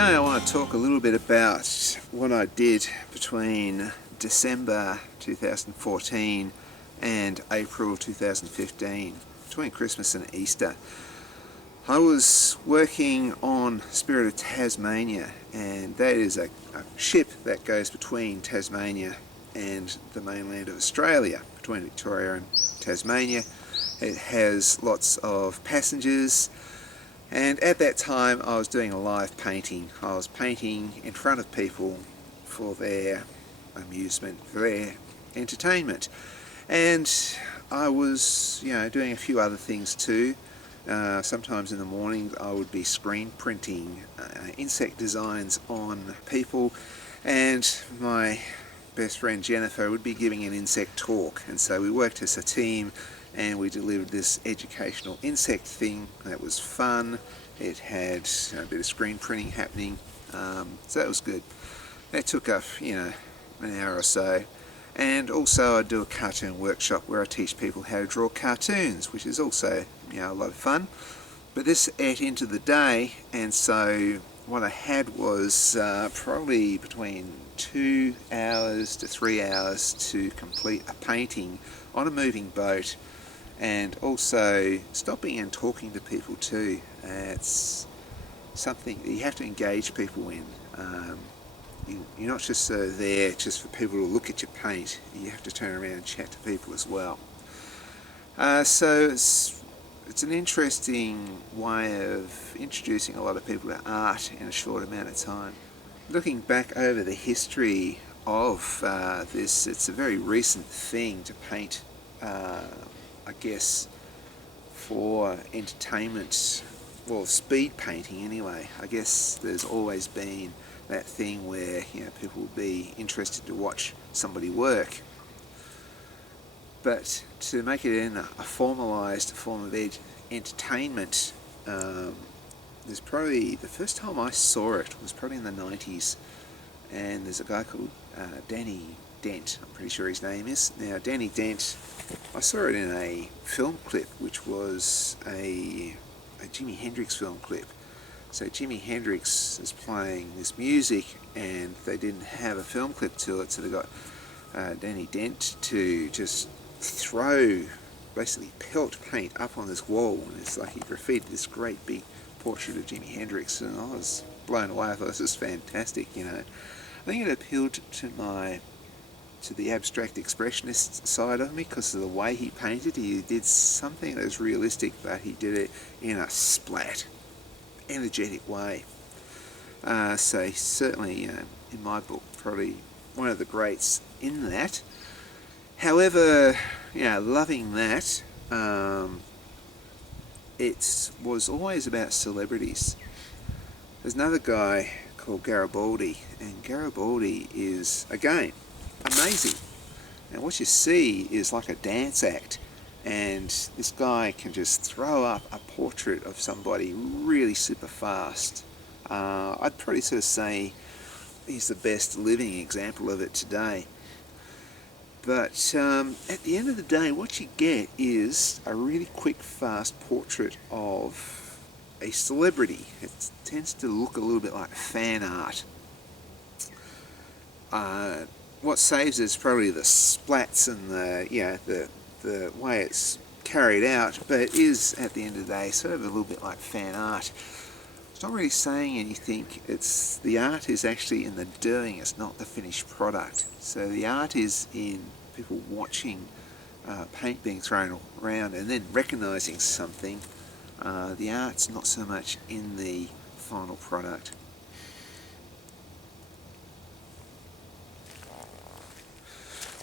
Today I want to talk a little bit about what I did between December 2014 and April 2015, between Christmas and Easter. I was working on Spirit of Tasmania, and that is a ship that goes between Tasmania and the mainland of Australia, between Victoria and Tasmania. It has lots of passengers, and at that time I was doing a live painting. I was painting in front of people for their amusement, for their entertainment. And I was, doing a few other things too. Sometimes in the morning I would be screen printing insect designs on people, and my best friend Jennifer would be giving an insect talk, and so we worked as a team and we delivered this educational insect thing that was fun. It had a bit of screen printing happening, so that was good. That took up an hour or so. And also I do a cartoon workshop where I teach people how to draw cartoons, which is also a lot of fun. But this ate into the day, and so what I had was probably between 2 hours to 3 hours to complete a painting on a moving boat, and also stopping and talking to people too. It's something that you have to engage people in. You're not just there just for people to look at your paint. You have to turn around and chat to people as well. So it's an interesting way of introducing a lot of people to art in a short amount of time. Looking back over the history of this, it's a very recent thing to paint, I guess, for entertainment, well, speed painting anyway. I guess there's always been that thing where people will be interested to watch somebody work, but to make it in a formalised form of entertainment, there's probably, the first time I saw it was probably in the 90s, and there's a guy called Danny Dent, I'm pretty sure his name is. Now Danny Dent, I saw it in a film clip, which was a Jimi Hendrix film clip. So Jimi Hendrix is playing this music and they didn't have a film clip to it, so they got Danny Dent to just throw, basically pelt paint up on this wall, and it's like he graffitied this great big portrait of Jimi Hendrix, and I was blown away. I thought this was fantastic. I think it appealed to the abstract expressionist side of me because of the way he painted. He did something that was realistic, but he did it in a splat, energetic way. So he's certainly, in my book, probably one of the greats in that. However, loving that, it was always about celebrities. There's another guy called Garibaldi, and Garibaldi is, again, amazing. And what you see is like a dance act, and this guy can just throw up a portrait of somebody really super fast. I'd probably sort of say he's the best living example of it today. But at the end of the day, what you get is a really quick, fast portrait of a celebrity. It tends to look a little bit like fan art. What saves is probably the splats and the way it's carried out, but it is, at the end of the day, sort of a little bit like fan art. It's not really saying anything. It's the art is actually in the doing. It's not the finished product. So the art is in people watching paint being thrown around and then recognising something. The art's not so much in the final product.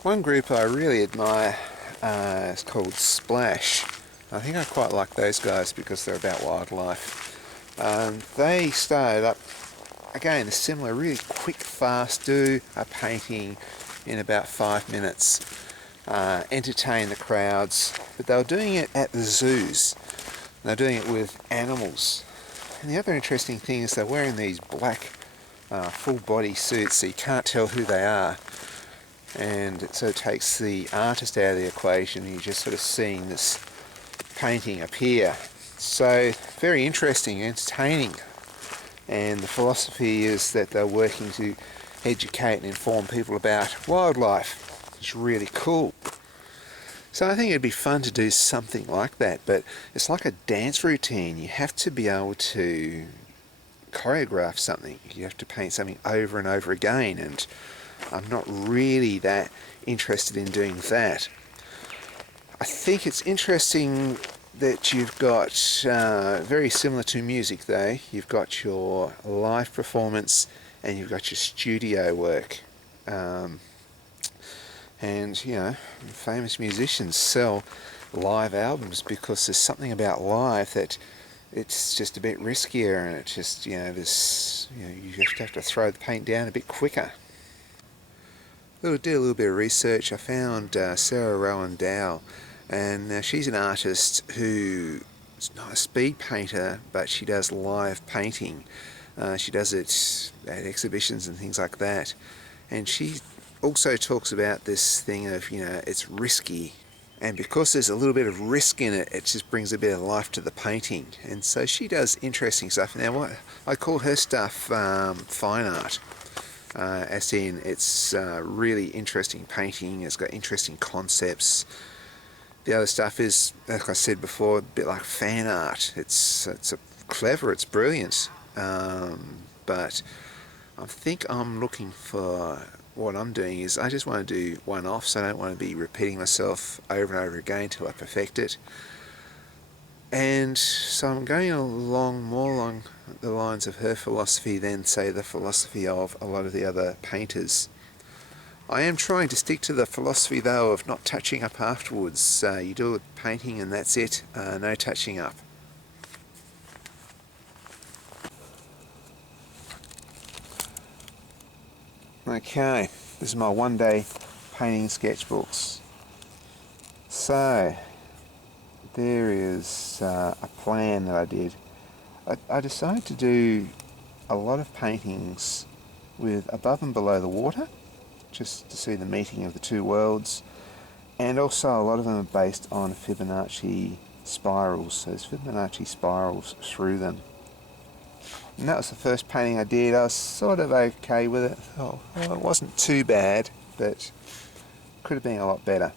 One group I really admire is called Splash. I think I quite like those guys because they're about wildlife. They started up, again, a similar, really quick, fast, do a painting in about 5 minutes, entertain the crowds, but they were doing it at the zoos. They're doing it with animals. And the other interesting thing is they're wearing these black full body suits, so you can't tell who they are. And it sort of takes the artist out of the equation, and you're just sort of seeing this painting appear. So very interesting, entertaining. and the philosophy is that they're working to educate and inform people about wildlife. It's really cool. So I think it'd be fun to do something like that, but it's like a dance routine. You have to be able to choreograph something. You have to paint something over and over again, and I'm not really that interested in doing that. I think it's interesting that you've got, very similar to music though, you've got your live performance and you've got your studio work. And, you know, famous musicians sell live albums because there's something about live that it's just a bit riskier, and it's just, you know, you have to throw the paint down a bit quicker. Did a little bit of research. I found Sarah Rowan Dow, and she's an artist who is not a speed painter, but she does live painting. She does it at exhibitions and things like that, and she also talks about this thing of, you know, it's risky, and because there's a little bit of risk in it, it just brings a bit of life to the painting. And so she does interesting stuff. Now, what I call her stuff fine art, as in it's really interesting painting. It's got interesting concepts. The other stuff is, like I said before, a bit like fan art. It's clever, it's brilliant, but I think I'm looking for, what I'm doing is I just want to do one-offs. I don't want to be repeating myself over and over again till I perfect it. And so I'm going more along the lines of her philosophy than, say, the philosophy of a lot of the other painters. I am trying to stick to the philosophy, though, of not touching up afterwards. You do a painting and that's it, no touching up. Okay, this is my one-day painting sketchbooks. So, there is a plan that I did. I decided to do a lot of paintings with above and below the water, just to see the meeting of the two worlds, and also a lot of them are based on Fibonacci spirals, so there's Fibonacci spirals through them. And that was the first painting I did. I was sort of okay with it. Well, it wasn't too bad, but could have been a lot better.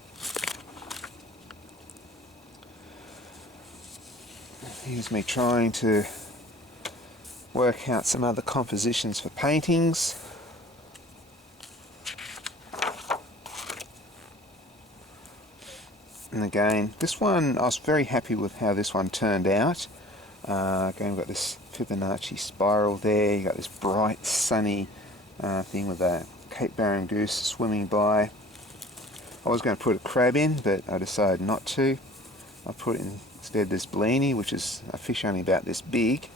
Here's me trying to work out some other compositions for paintings. And again, this one, I was very happy with how this one turned out. Again, we've got this Fibonacci spiral there. You've got this bright, sunny thing with a Cape Barren goose swimming by. I was going to put a crab in, but I decided not to. I put instead this Bellini, which is a fish only about this big.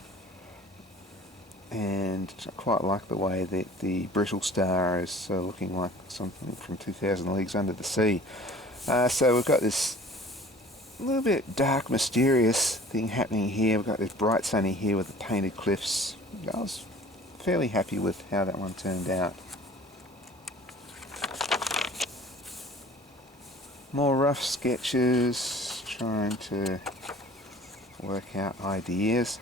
And I quite like the way that the brittle star is looking like something from 2000 Leagues Under the Sea. So we've got this a little bit dark, mysterious thing happening here. We've got this bright sunny here with the painted cliffs. I was fairly happy with how that one turned out. More rough sketches, trying to work out ideas.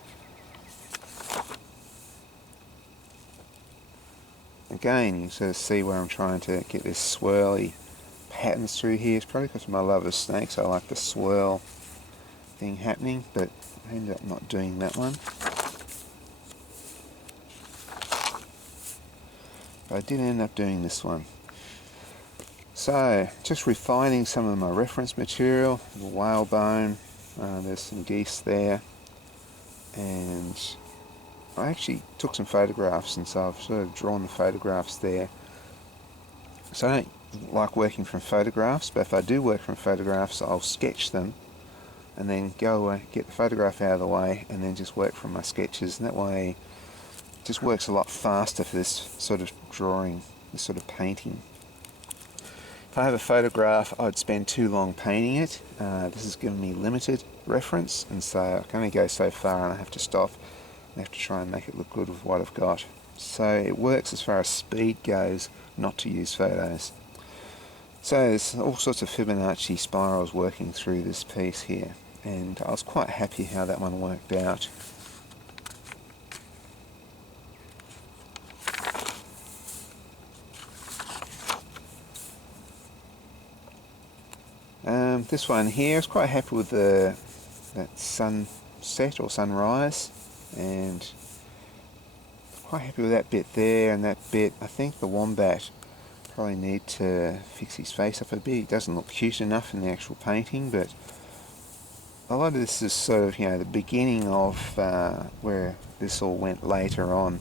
Again, you can sort of see where I'm trying to get this swirly patterns through here. It's probably because of my love of snakes. I like the swirl thing happening, but I ended up not doing that one. But I did end up doing this one. So, just refining some of my reference material, the whalebone, there's some geese there, and I actually took some photographs, and so I've sort of drawn the photographs there. So I don't like working from photographs, but if I do work from photographs, I'll sketch them and then go away, get the photograph out of the way, and then just work from my sketches, and that way it just works a lot faster for this sort of drawing, this sort of painting. If I have a photograph, I'd spend too long painting it. This has given me limited reference, and so I can only go so far and I have to stop. I have to try and make it look good with what I've got. So it works as far as speed goes, not to use photos. So there's all sorts of Fibonacci spirals working through this piece here, and I was quite happy how that one worked out. This one here, I was quite happy with that sunset or sunrise, and quite happy with that bit there and that bit. I think the wombat probably need to fix his face up a bit. He doesn't look cute enough in the actual painting, but a lot of this is sort of, the beginning of where this all went later on.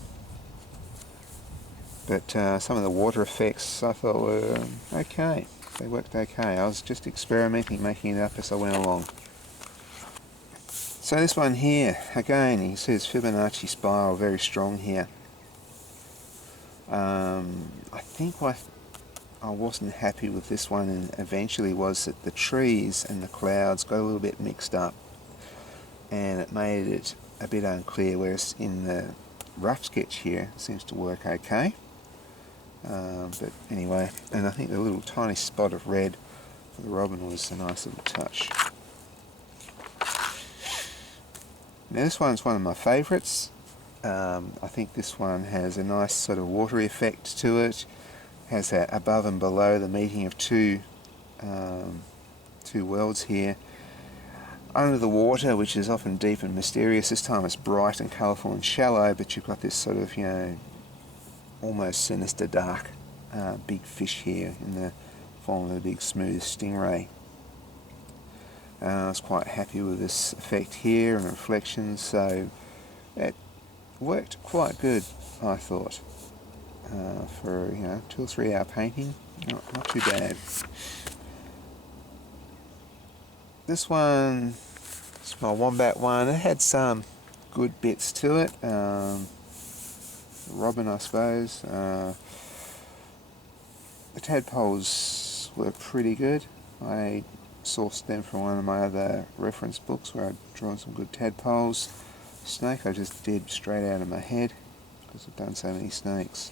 But some of the water effects I thought were okay. They worked okay. I was just experimenting, making it up as I went along. So this one here, again, you can see this Fibonacci spiral very strong here. I think what I wasn't happy with this one and eventually was that the trees and the clouds got a little bit mixed up, and it made it a bit unclear, whereas in the rough sketch here it seems to work okay. But anyway, and I think the little tiny spot of red for the robin was a nice little touch. Now this one's one of my favourites. I think this one has a nice sort of watery effect to it. Has that above and below, the meeting of two worlds here. Under the water, which is often deep and mysterious, this time it's bright and colourful and shallow, but you've got this sort of, almost sinister dark big fish here in the form of a big smooth stingray. I was quite happy with this effect here and reflection, so it worked quite good, I thought, for 2 or 3 hour painting. Not too bad. This one, it's my wombat one. It had some good bits to it. Robin, I suppose. The tadpoles were pretty good. I sourced them from one of my other reference books where I'd drawn some good tadpoles. Snake I just did straight out of my head because I've done so many snakes.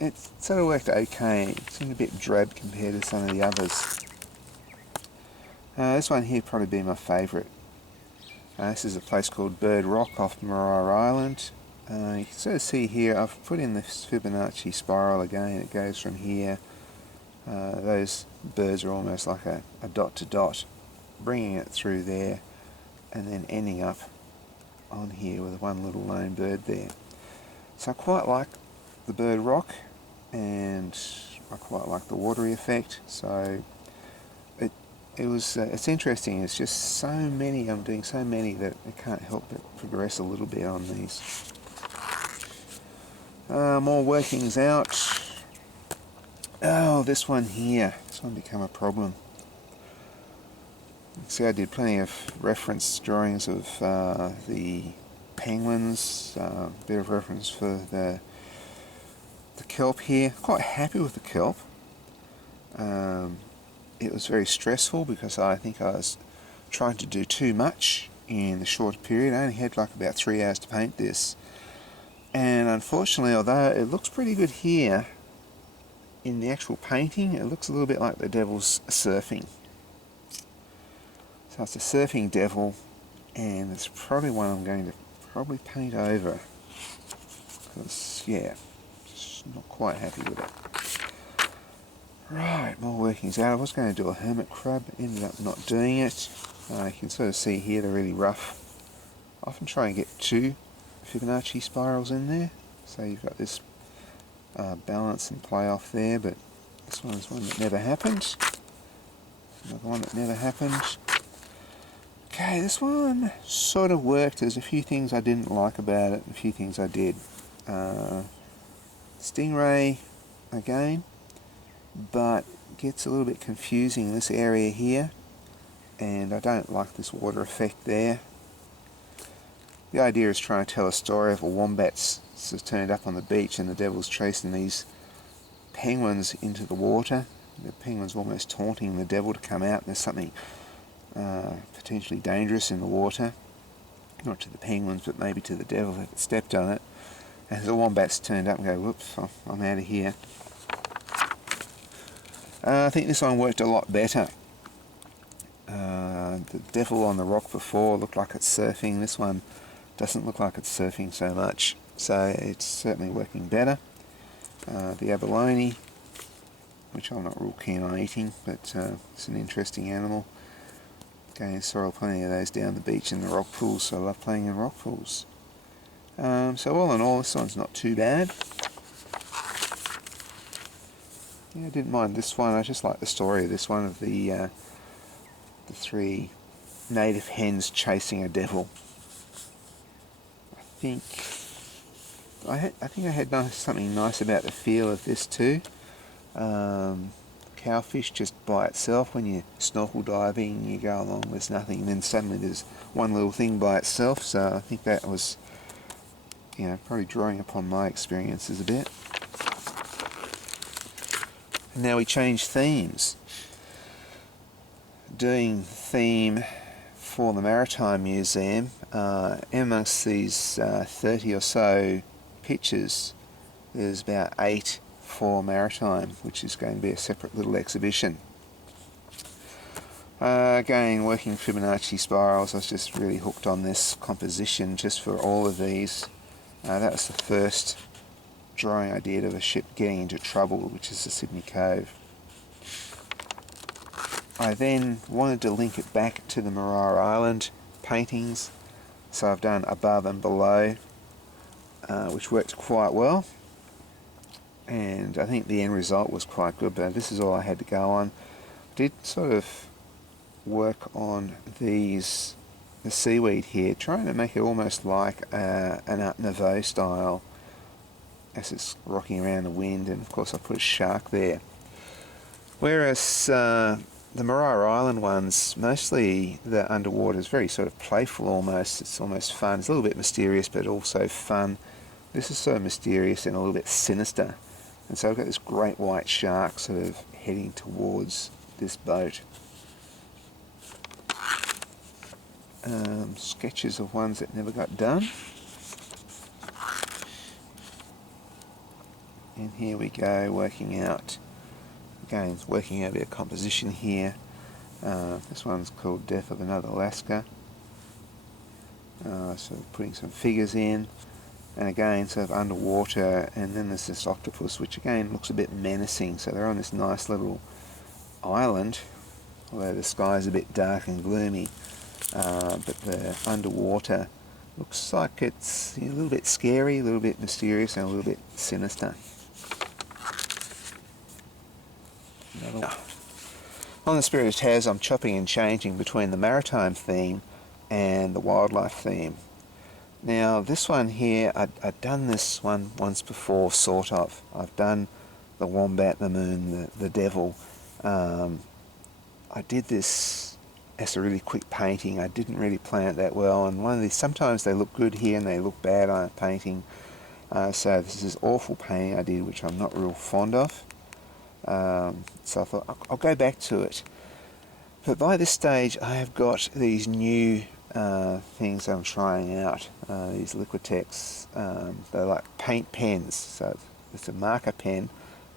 It sort of worked okay. It seemed a bit drab compared to some of the others. This one here would probably be my favourite. This is a place called Bird Rock off Maria Island. You can sort of see here, I've put in this Fibonacci spiral again. It goes from here. Those birds are almost like a dot to dot, bringing it through there and then ending up on here with one little lone bird there. So I quite like the Bird Rock, and I quite like the watery effect. So it's interesting. It's just so many. I'm doing so many that I can't help but progress a little bit on these. More workings out. Oh, this one here. This one became a problem. See, I did plenty of reference drawings of the penguins. A bit of reference for the kelp here. Quite happy with the kelp. It was very stressful because I think I was trying to do too much in the short period. I only had like about 3 hours to paint this. And unfortunately, although it looks pretty good here, in the actual painting, it looks a little bit like the devil's surfing. So it's a surfing devil, and it's probably one I'm going to probably paint over. Because, yeah, just not quite happy with it. Right, more workings out. I was going to do a hermit crab, ended up not doing it. You can sort of see here they're really rough. I often try and get 2 Fibonacci spirals in there, so you've got this balance and play off there, but this one is one that never happened. Another one that never happened. Okay, this one sort of worked. There's a few things I didn't like about it, a few things I did. Stingray, again, but gets a little bit confusing in this area here, and I don't like this water effect there. The idea is trying to tell a story of a wombat's sort of turned up on the beach and the devil's chasing these penguins into the water. The penguin's almost taunting the devil to come out, and there's something potentially dangerous in the water. Not to the penguins, but maybe to the devil if it stepped on it. And the wombat's turned up and go, whoops, I'm out of here. I think this one worked a lot better. The devil on the rock before looked like it's surfing. This one doesn't look like it's surfing so much, so it's certainly working better. The abalone which I'm not real keen on eating, but it's an interesting animal. Again, saw plenty of those down the beach in the rock pools, so I love playing in rock pools. So all in all, this one's not too bad. Yeah, I didn't mind this one. I just like the story of this one, of the 3 native hens chasing a devil. I think I had something nice about the feel of this too. Cowfish just by itself, when you're snorkel diving, you go along, there's nothing, and then suddenly there's one little thing by itself. So I think that was, probably drawing upon my experiences a bit. And now we change themes. Doing theme for the Maritime Museum, amongst these 30 or so pictures, there's about 8 for Maritime, which is going to be a separate little exhibition. Again, working Fibonacci spirals, I was just really hooked on this composition just for all of these. That was the first drawing I did of a ship getting into trouble, which is the Sydney Cove. I then wanted to link it back to the Maria Island paintings, so I've done above and below, which worked quite well, and I think the end result was quite good, but this is all I had to go on. Did sort of work on the seaweed here, trying to make it almost like an Art Nouveau style as it's rocking around the wind, and of course I put a shark there. Whereas the Maria Island ones, mostly the underwater is very sort of playful almost. It's almost fun. It's a little bit mysterious, but also fun. This is sort of mysterious and a little bit sinister. And so I've got this great white shark sort of heading towards this boat. Sketches of ones that never got done. And here we go, working out a bit of composition here. This one's called Death of Another Alaska. So putting some figures in, and again sort of underwater, and then there's this octopus, which again looks a bit menacing. So they're on this nice little island, although the sky's a bit dark and gloomy, but the underwater looks like it's a little bit scary, a little bit mysterious, and a little bit sinister. On the Spirit of Taz, I'm chopping and changing between the maritime theme and the wildlife theme. Now this one here, I'd done this one once before, sort of. I've done the wombat, the moon, the devil. I did this as a really quick painting. I didn't really plan it that well, and one of these, sometimes they look good here and they look bad on a painting. So this is awful painting I did, which I'm not real fond of. So I thought I'll go back to it. But by this stage I have got these new things I'm trying out, these Liquitex. They're like paint pens, so it's a marker pen,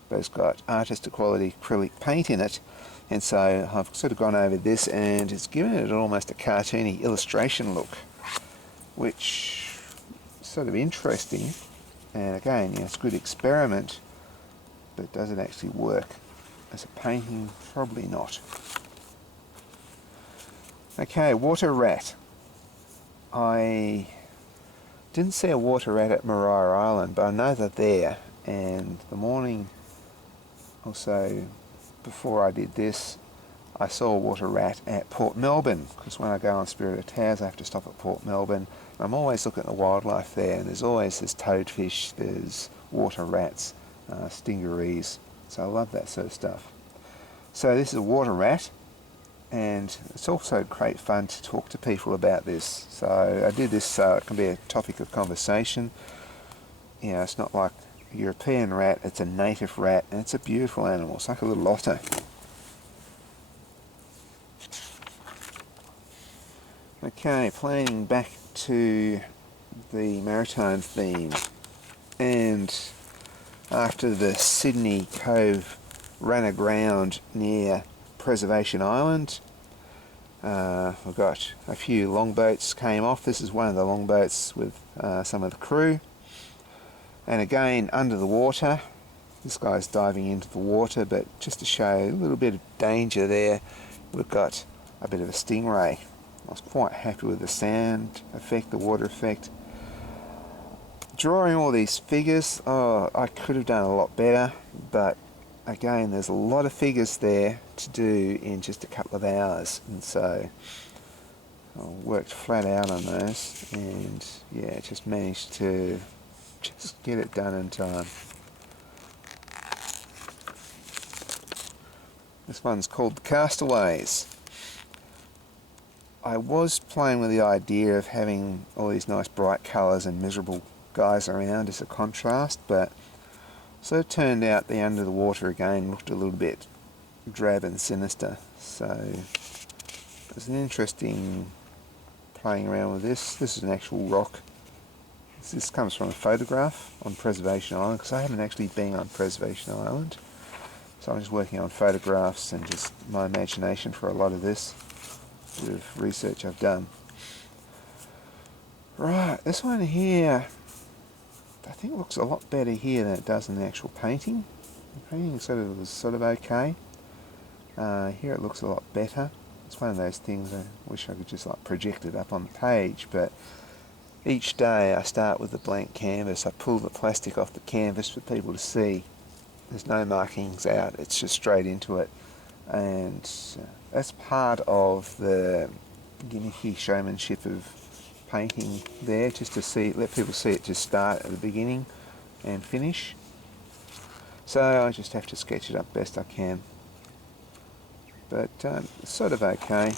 but it's got artist quality acrylic paint in it, and so I've sort of gone over this and it's given it almost a cartoony illustration look, which is sort of interesting. And again, it's a good experiment, but does it actually work as a painting? Probably not. Okay, water rat. I didn't see a water rat at Maria Island, but I know they're there, and the morning or so before I did this, I saw a water rat at Port Melbourne, because when I go on Spirit of Taz I have to stop at Port Melbourne. I'm always looking at the wildlife there, and there's toadfish, there's water rats, stingarees, so I love that sort of stuff. So this is a water rat, and it's also great fun to talk to people about this. So I did this so it can be a topic of conversation. It's not like a European rat, it's a native rat, and it's a beautiful animal. It's like a little otter. Okay, planning back to the maritime theme, and after the Sydney Cove ran aground near Preservation Island, we've got a few longboats came off. This is one of the longboats with some of the crew, and again under the water This guy's diving into the water, but just to show a little bit of danger there, we've got a bit of a stingray. I was quite happy with the sound effect, the water effect. Drawing all these figures, oh, I could have done a lot better, but again, there's a lot of figures there to do in just a couple of hours, and so I worked flat out on those, and yeah, just managed to just get it done in time. This one's called The Castaways. I was playing with the idea of having all these nice bright colours and miserable guys around as a contrast, but so it turned out the under the water again looked a little bit drab and sinister. So it was an interesting playing around with this. This is an actual rock. This comes from a photograph on Preservation Island, because I haven't actually been on Preservation Island. So I'm just working on photographs and just my imagination for a lot of this bit of research I've done. Right, this one here, I think it looks a lot better here than it does in the actual painting. The painting was sort of okay. Here it looks a lot better. It's one of those things I wish I could just like project it up on the page, but each day I start with a blank canvas. I pull the plastic off the canvas for people to see. There's no markings out, it's just straight into it. And that's part of the gimmicky showmanship of painting there, just to see, let people see it just start at the beginning and finish. So I just have to sketch it up best I can. But it's sort of okay.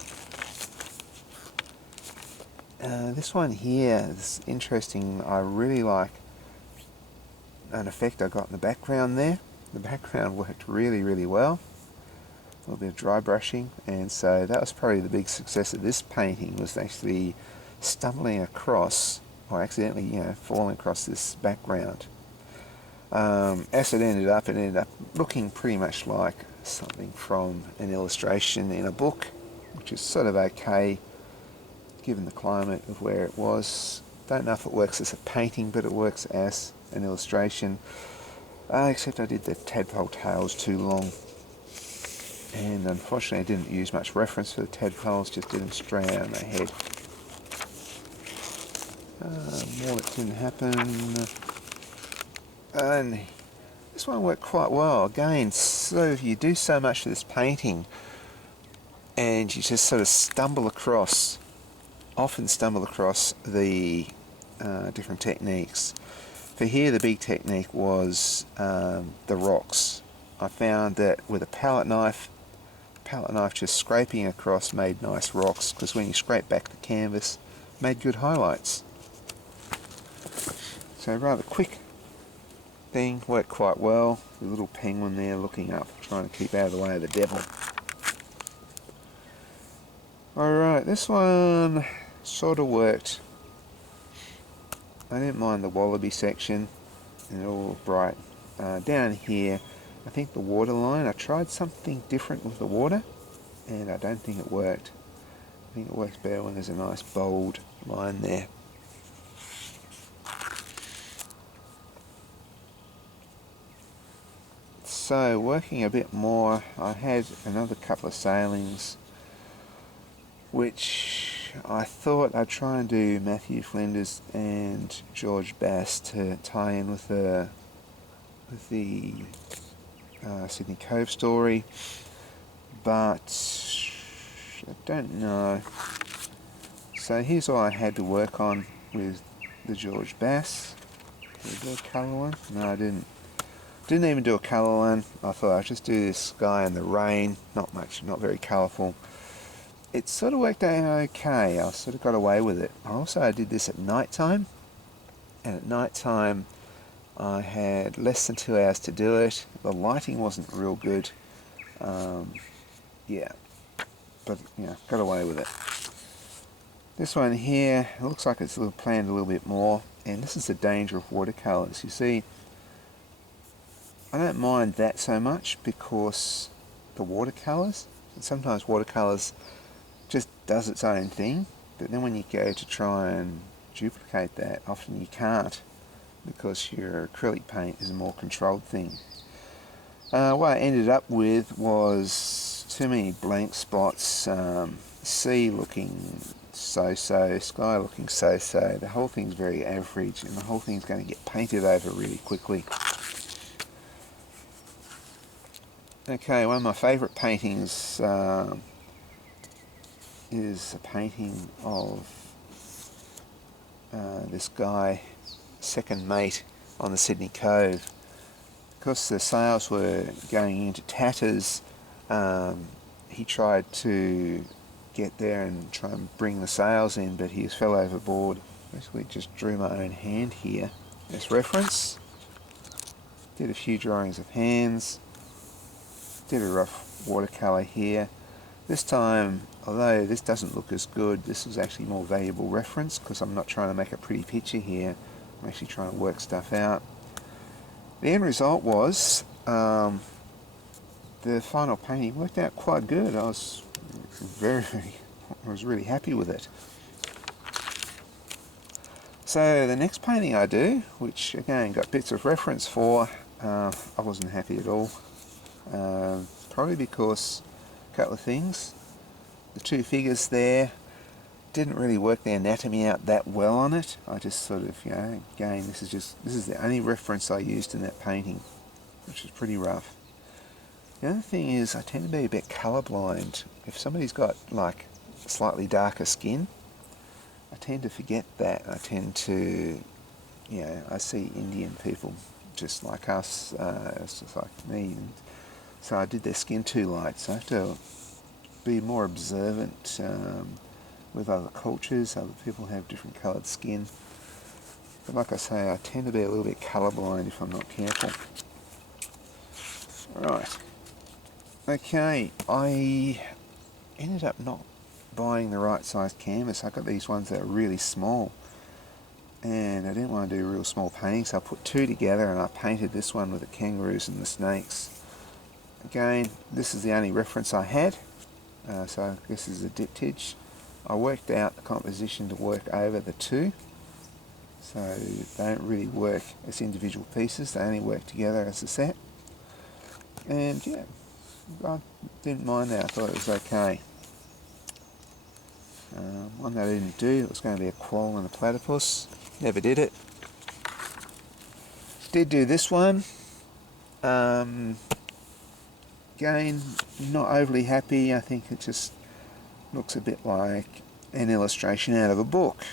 This one here is interesting. I really like an effect I got in the background there. The background worked really, really well. A little bit of dry brushing, and so that was probably the big success of this painting, was actually stumbling across, or accidentally, falling across this background. As it ended up looking pretty much like something from an illustration in a book, which is sort of okay given the climate of where it was. Don't know if it works as a painting, but it works as an illustration. Except I did the tadpole tails too long, and unfortunately I didn't use much reference for the tadpoles, just did them straight out of my head. More that didn't happen. And this one worked quite well. Again, so you do so much of this painting and you just sort of often stumble across the different techniques. For here, the big technique was the rocks. I found that with a palette knife just scraping across made nice rocks, because when you scrape back the canvas, made good highlights. So rather quick thing, worked quite well. The little penguin there looking up, trying to keep out of the way of the devil. Alright, this one sort of worked. I didn't mind the wallaby section, and all bright. Down here, I think the water line, I tried something different with the water, and I don't think it worked. I think it works better when there's a nice bold line there. So, working a bit more, I had another couple of sailings, which I thought I'd try and do Matthew Flinders and George Bass to tie in with the Sydney Cove story, but I don't know. So here's all I had to work on with the George Bass. Did I do a colour one? No, I didn't. Didn't even do a colour one. I thought I'd just do this sky and the rain. Not much, not very colourful. It sort of worked out okay. I sort of got away with it. I did this at night time, and at night time I had less than 2 hours to do it. The lighting wasn't real good. Yeah, but got away with it. This one here, it looks like it's planned a little bit more, and this is the danger of watercolours. You see, I don't mind that so much because the watercolours, sometimes watercolours just does its own thing, but then when you go to try and duplicate that, often you can't, because your acrylic paint is a more controlled thing. What I ended up with was too many blank spots, sea looking so-so, sky looking so-so. The whole thing's very average and the whole thing's going to get painted over really quickly. Okay, one of my favourite paintings is a painting of this guy, second mate on the Sydney Cove. Because the sails were going into tatters, he tried to get there and try and bring the sails in, but he fell overboard. Basically just drew my own hand here. This reference. Did a few drawings of hands. Did a rough watercolour here. This time, although this doesn't look as good, this is actually more valuable reference because I'm not trying to make a pretty picture here. I'm actually trying to work stuff out. The end result was the final painting worked out quite good. I was really happy with it. So the next painting I do, which again got bits of reference for, I wasn't happy at all. Probably because a couple of things. The two figures there didn't really work the anatomy out that well on it. I just sort of, again, this is the only reference I used in that painting, which is pretty rough. The other thing is I tend to be a bit colourblind. If somebody's got like slightly darker skin, I tend to forget that. I tend to, I see Indian people just like us, just like me, and so I did their skin too light. So I have to be more observant with other cultures. Other people have different coloured skin. But like I say, I tend to be a little bit colourblind if I'm not careful. Right. Okay, I ended up not buying the right sized canvas. I got these ones that are really small. And I didn't want to do real small paintings, so I put two together and I painted this one with the kangaroos and the snakes. Again, this is the only reference I had. So this is a diptych. I worked out the composition to work over the two, so they don't really work as individual pieces, they only work together as a set. And yeah, I didn't mind that, I thought it was okay. One that I didn't do, it was going to be a quoll and a platypus, never did it. Did do this one. Again, not overly happy. I think it just looks a bit like an illustration out of a book,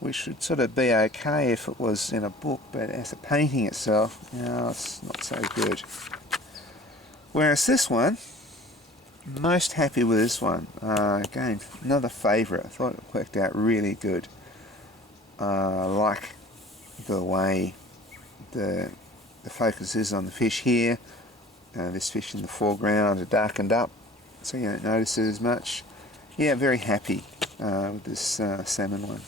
which would sort of be okay if it was in a book, but as a painting itself, it's not so good. Whereas this one, most happy with this one. Again, another favourite. I thought it worked out really good. I like the way the focus is on the fish here. This fish in the foreground are darkened up, so you don't notice it as much. Yeah, very happy with this salmon one.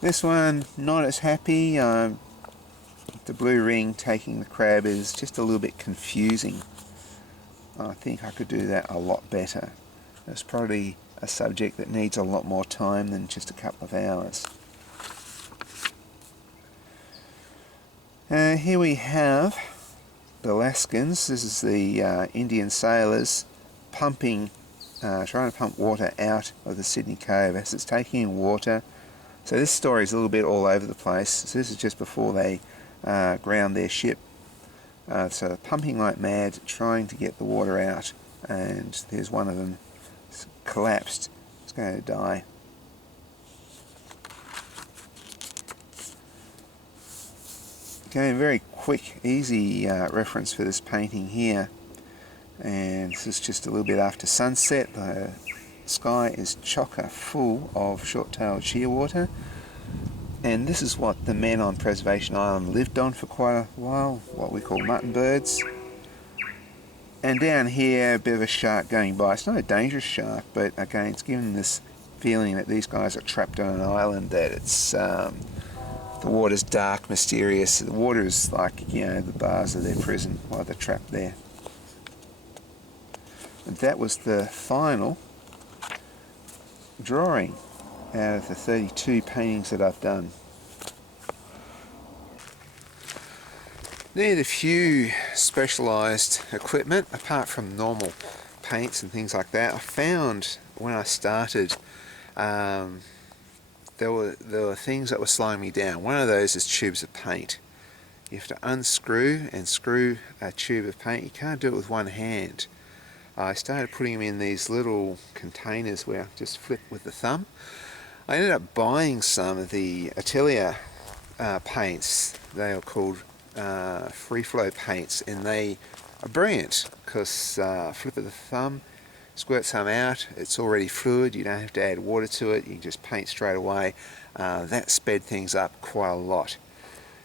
This one, not as happy. The blue ring taking the crab is just a little bit confusing. I think I could do that a lot better. It's probably a subject that needs a lot more time than just a couple of hours. Here we have the Alaskans. This is the Indian sailors pumping, trying to pump water out of the Sydney Cove as it's taking in water. So this story is a little bit all over the place. So this is just before they ground their ship. So they're pumping like mad, trying to get the water out, and there's one of them collapsed. It's going to die. Okay, very quick, easy reference for this painting here. And this is just a little bit after sunset. The sky is chocker full of short-tailed shearwater. And this is what the men on Preservation Island lived on for quite a while, what we call mutton birds. And down here, a bit of a shark going by. It's not a dangerous shark, but again, it's given this feeling that these guys are trapped on an island, that it's the water's dark, mysterious. The water is like, the bars of their prison while they're trapped there. And that was the final drawing out of the 32 paintings that I've done. Need a few specialised equipment apart from normal paints and things like that. I found when I started there were things that were slowing me down. One of those is tubes of paint. You have to unscrew and screw a tube of paint. You can't do it with one hand. I started putting them in these little containers where I just flip with the thumb. I ended up buying some of the Atelier paints. They are called free flow paints, and they are brilliant because flip of the thumb, squirt some out, it's already fluid, you don't have to add water to it, you can just paint straight away. That sped things up quite a lot.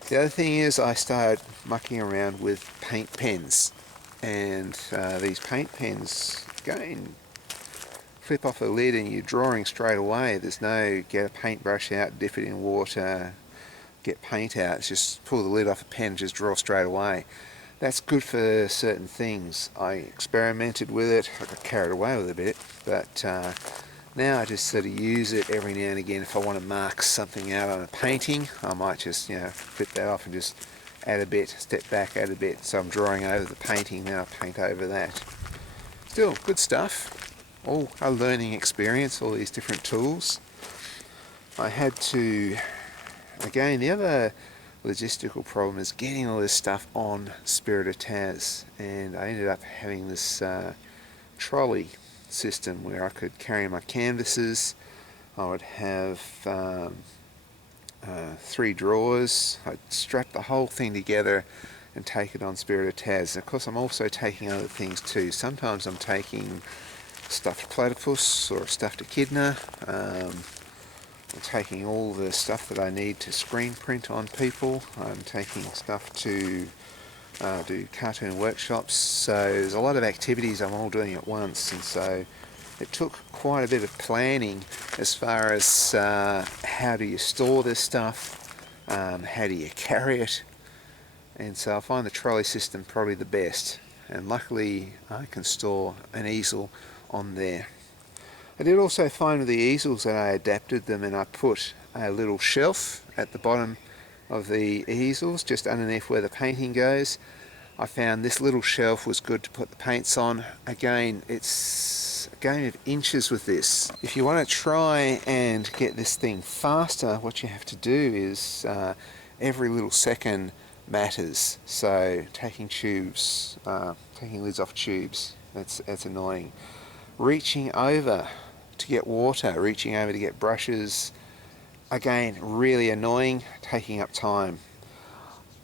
The other thing is I started mucking around with paint pens, and these paint pens, again, flip off a lid and you're drawing straight away. There's no get a paintbrush out, dip it in water, get paint out. It's just pull the lid off a pen and just draw straight away. That's good for certain things. I experimented with it, I got carried away with it a bit, but now I just sort of use it every now and again. If I want to mark something out on a painting, I might just, flip that off and just add a bit, step back, add a bit. So I'm drawing over the painting, now I paint over that. Still, good stuff. All a learning experience, all these different tools. I had to, again, the other logistical problem is getting all this stuff on Spirit of Taz, and I ended up having this trolley system where I could carry my canvases. I would have 3 drawers. I'd strap the whole thing together and take it on Spirit of Taz. And of course I'm also taking other things too. Sometimes I'm taking stuffed platypus or a stuffed echidna. I'm taking all the stuff that I need to screen print on people. I'm taking stuff to do cartoon workshops. So there's a lot of activities I'm all doing at once, and so it took quite a bit of planning as far as how do you store this stuff, how do you carry it, and so I find the trolley system probably the best, and luckily I can store an easel on there. I did also find with the easels that I adapted them and I put a little shelf at the bottom of the easels just underneath where the painting goes. I found this little shelf was good to put the paints on. Again, it's a game of inches with this. If you want to try and get this thing faster, what you have to do is every little second matters. So taking tubes, taking lids off tubes, that's annoying. Reaching over to get water, reaching over to get brushes, again, really annoying, taking up time.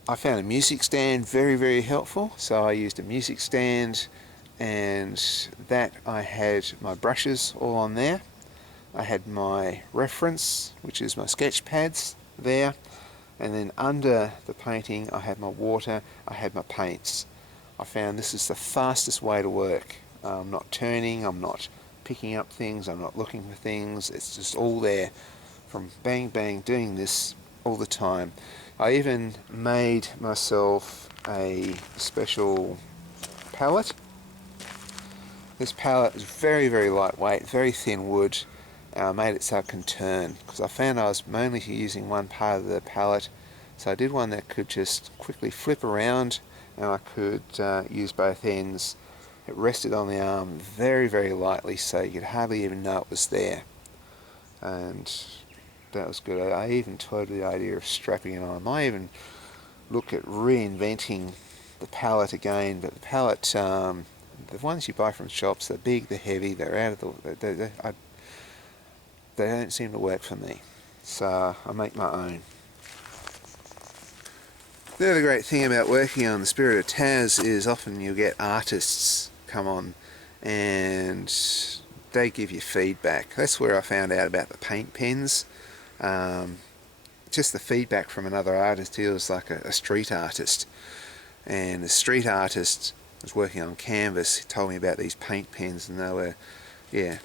I found a music stand very, very helpful, so I used a music stand, and that I had my brushes all on there. I had my reference, which is my sketch pads there, and then under the painting I had my water, I had my paints. I found this is the fastest way to work. I'm not turning, I'm not picking up things, I'm not looking for things, it's just all there from bang bang doing this all the time. I even made myself a special palette. This palette is very, very lightweight, very thin wood. I made it so it can turn because I found I was mainly using one part of the palette, so I did one that could just quickly flip around and I could use both ends. It rested on the arm very, very lightly, so you could hardly even know it was there. And that was good. I even toyed with the idea of strapping it on. I might even look at reinventing the palette again, but the palette, the ones you buy from shops, they're big, they're heavy, they're out of the... they don't seem to work for me. So I make my own. The other great thing about working on the Spirit of Taz is often you'll get artists come on and they give you feedback. That's where I found out about the paint pens. Just the feedback from another artist. He was like a street artist, and the street artist was working on canvas. He told me about these paint pens, and they were, they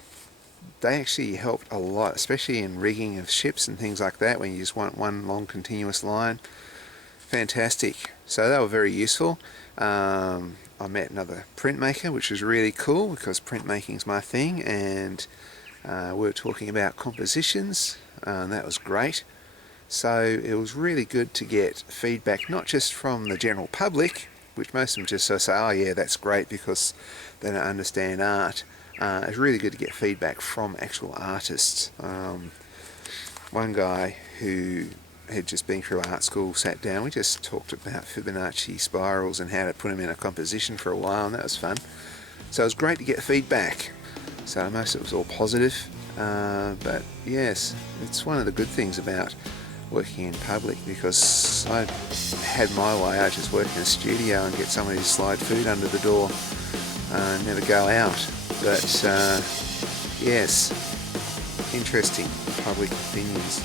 actually helped a lot, especially in rigging of ships and things like that when you just want one long continuous line. Fantastic. So they were very useful. I met another printmaker, which was really cool because printmaking's my thing, and we were talking about compositions, and that was great. So it was really good to get feedback, not just from the general public, which most of them just say, oh yeah, that's great, because they don't understand art. It's really good to get feedback from actual artists. One guy who had just been through art school sat down. We just talked about Fibonacci spirals and how to put them in a composition for a while, and that was fun. So it was great to get feedback. So most of it was all positive, but yes, it's one of the good things about working in public, because I had my way. I just work in a studio and get somebody to slide food under the door and never go out. But yes, interesting public opinions.